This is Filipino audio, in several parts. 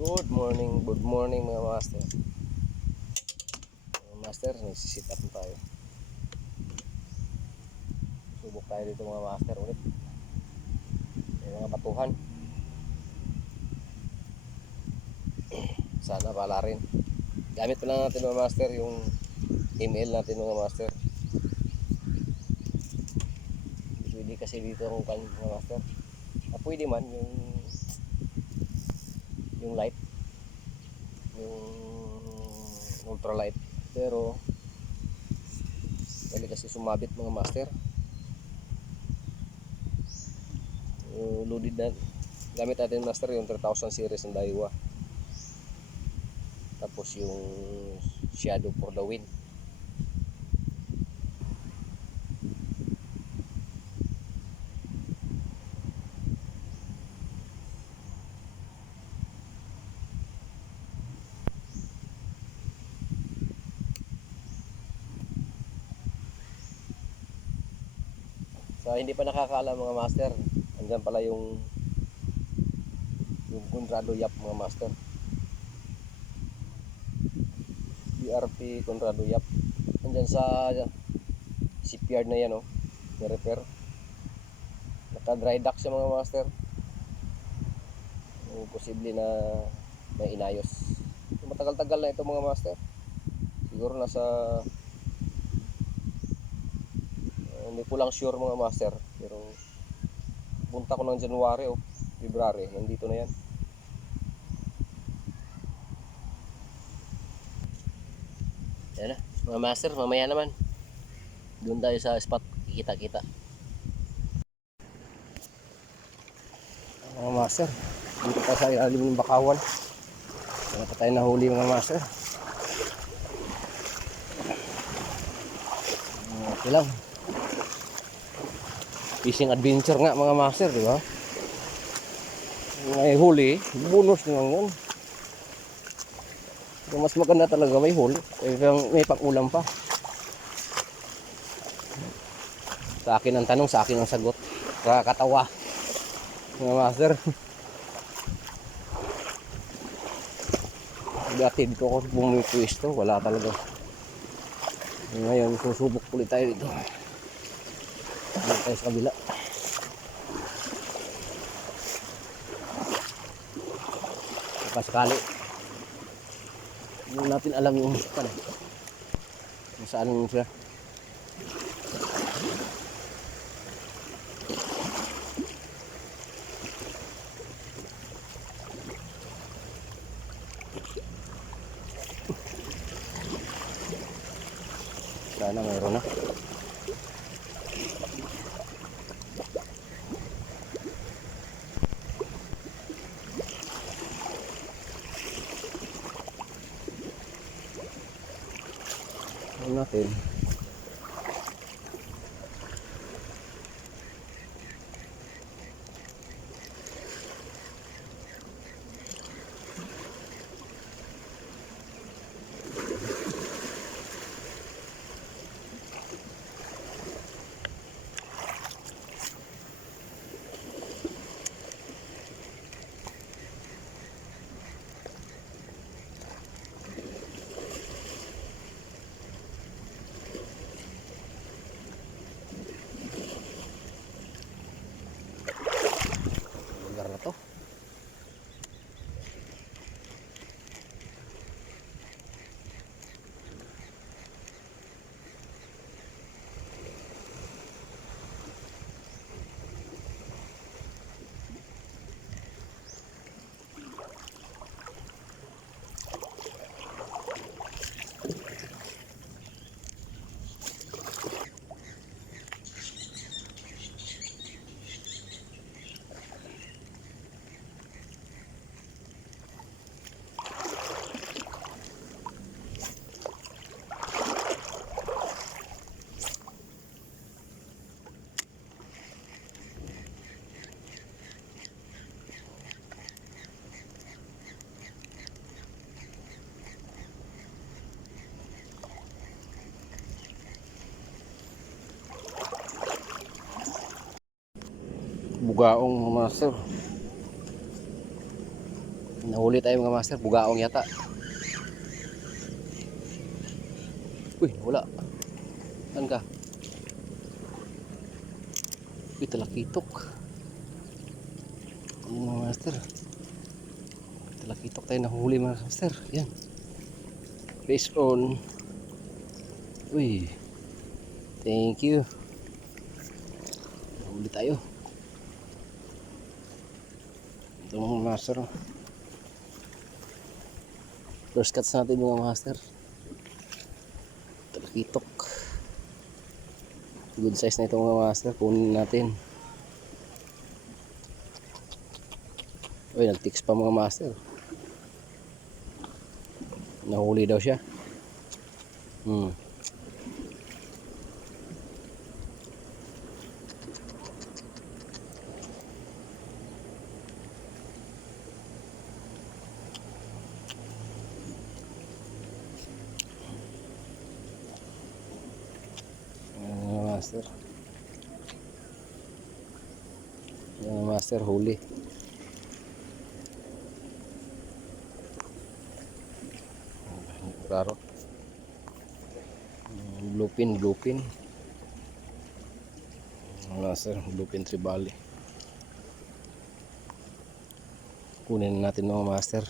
Good morning, good morning mga master. Mga master, nagsisit up tayo. Subok tayo dito mga master ulit. May mga batuhan. Sana pala rin. Gamit pa lang natin mga master yung email natin mga master. Pwede kasi dito ang mga master. Ah, pwede man yung yung light. Yung ultralight. Pero dali kasi sumabit mga master. Yung loaded na gamit natin master yung 3000 series ng Daiwa. Tapos yung shadow for the wind Sa hindi pa nakakaalam mga master, andyan pala yung yung Conrado Yap mga master. BRP Conrado Yap. Andyan sa shipyard na yan oh, ni-repair. Naka-dry dock siya mga master. Yung posible na may inayos. Matagal-tagal na ito mga master. Siguro nasa hindi ko lang sure mga master pero punta ko ng January o February nandito na yan. Yan na mga master mamaya naman. Doon tayo sa spot kikita kita mga master dito pa sa ilalim ng bakawan. Wala pa tayo nahuli mga master. Okay lang fishing adventure nga mga master, di ba? May huli, bonus naman yun. Yung mas maganda talaga may huli, eh, may pang-ulam pa. Sa akin ang tanong, sa akin ang sagot. Kakatawa. Mga master. Dati dito ako bumipwisto, wala talaga. Ngayon, susubok ulit tayo dito. Tayo sa kabila. Baka. Hindi natin alam yung ano, kung saan siya. Sana mayroon na. Natin? Bugaong master. Nahuli tayo mga master, bugaong yata. Uy, wala. Saan ka? Uy, talakitok. Ayan mga master. Talakitok tayo nahuli mga master. Yan. Based on. Uy. Thank you. Nahuli tayo. Ito mga master. oh. First cuts natin mga master. Talakitok. Good size na ito mga master. Kunin natin. Uy, nag-ticks pa mga master. Nahuli daw siya. Hmm. Ayan mga master. Mga master, huli. Klaro. Mm, Bluepin, bluepin. Mga master, bluepin tribali. Kunin natin mga master.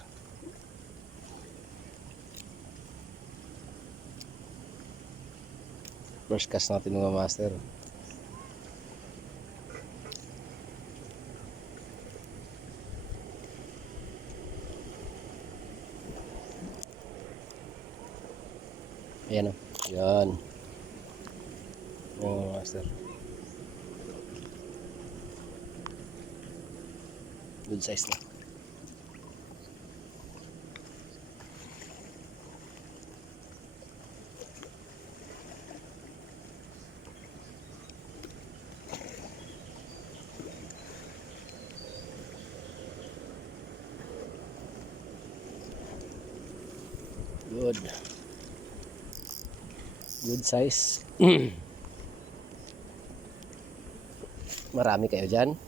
First cast natin mga master. Ayan o. Yan. Yung mga master. Good size na. Good. Good size. Marami kayo dyan.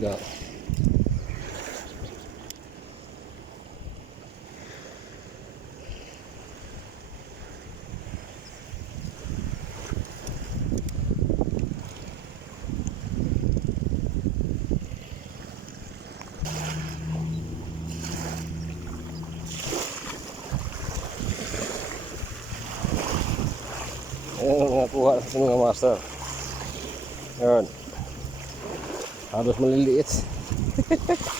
Enggak. Ayan nakuha sa mga master. Ayan. Halos maliliit.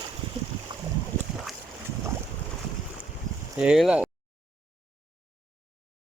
Yan lang.